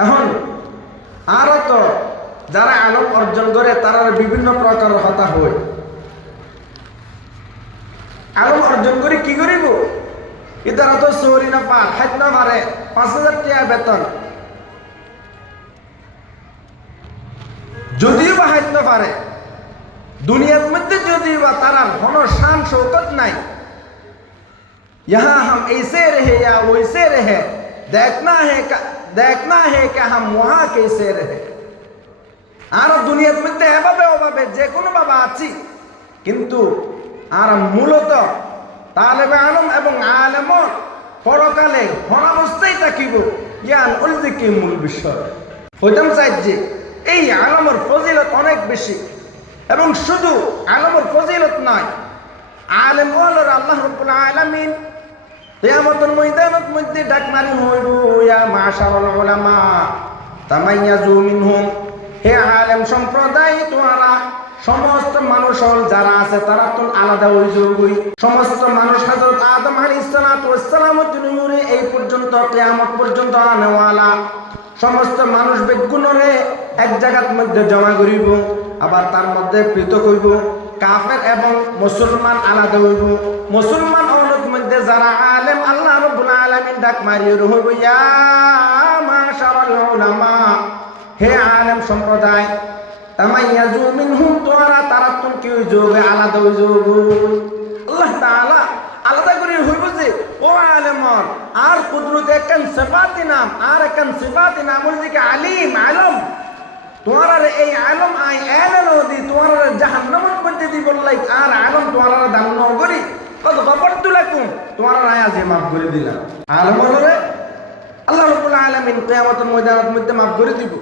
এখন আরো তো যারা আলম অর্জন করে তারা বিভিন্ন প্রকার হতা হয়। আলম অর্জন করে কি করিব? ইতারা তো চোরি না পার হাত না মারে 5,000 টাকা বেতন, যদিও বা হাত না পারে দুনিয়ার মধ্যে, যদিও বা তারা হন শান শৌকত নাই। यहाँ हम ऐसे रहे या वैसे रहे, देखना है कि हम वहाँ कैसे रहे। আর দুনিয়ার মধ্যে এভাবে ওভাবে যে কোনো ভাবে আছি, কিন্তু আর মূলত তালেবে আলম এবং আলেম পরকালে হরাবস্থায় থাকিব, জ্ঞান ওইদিকে মূল বিষয় হইতাম চাই যে এই আলমের ফজিলত অনেক বেশি। এবং শুধু আলমের ফজিলত নয়, আলেম হলের আল্লাহ রাব্বুল আলামিন কিয়ামতের ময়দানের মধ্যে ডাক মারি হইব, ইয়া মাশাআল উলামা তামাইয়াজু মিনহুম, হে আলেম সম্প্রদায় তোমরা সমস্ত মানুষ যারা আছে তারা তো আলাদা হয়ে যাবে। সমস্ত মানুষ হযরত আদম আলাইহিস সালাতু ওয়াস সালামের দুনিয়ারে এই পর্যন্ত কিয়ামত পর্যন্ত আনেওয়ালা সমস্ত মানুষ বেগুনরে এক জায়গার মধ্যে জমা করিব, আবার তার মধ্যে পৃথক হইব। কাফের এবং মুসলমান আলাদা হইব। মুসলমান অনেক মধ্যে যারা আলেম আল্লাহ রাব্বুল আলামিন ডাক মারিয়ে হইব, ইয়া মাশাআল উলামা, হে আলেম সম্প্রদায় তামাইয়াজু মিনহুম, তারা তুমি কি হয়ে যাবে? আলাদা হয়ে যাবে। আল্লাহ তাআলা আলাদা করে হইব যে ও আলেমর আর কুদরত একখান সিফাতি নাম, আর একখান সিফাতি নাম হল যে আলিম আলম। তোমার এই আলম আই এলেন দি তোমার জাহান্নামের মধ্যে দি বললাই, আর আলম তোমার দান নগরি কত গফরতু লাকুম, তোমার আয়া যে মাফ করে দিলাম। আলম হলরে আল্লাহ রাব্বুল আলামিন কিয়ামতের ময়দানের মধ্যে মাফ করে দিব।